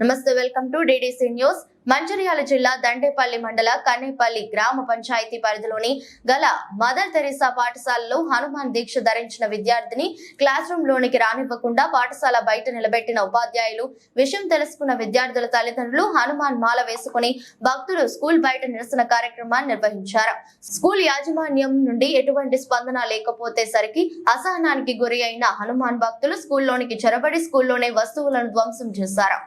నమస్తే welcome to DDC news Mancherial జిల్లా దండేపల్లి మండల కన్నేపల్లి గ్రామ పంచాయతీ పరిధిలోని గల మదర్ తెరీసా పాఠశాలలో హనుమాన్ దీక్ష ధరించిన విద్యార్థిని క్లాస్ రూమ్ లోనికి రానివ్వకుండా పాఠశాల బయట నిలబెట్టిన ఉపాధ్యాయులు విషయం తెలుసుకున్న విద్యార్థుల తల్లిదండ్రులు హనుమాన్ మాల వేసుకుని భక్తులు స్కూల్ బయట నిరసన కార్యక్రమాన్ని నిర్వహించారు. స్కూల్ యాజమాన్యం నుండి ఎటువంటి స్పందన లేకపోతే సరికి అసహనానికి గురి అయిన హనుమాన్ భక్తులు స్కూల్లోనికి చొరబడి స్కూల్లోనే వస్తువులను ధ్వంసం చేశారు.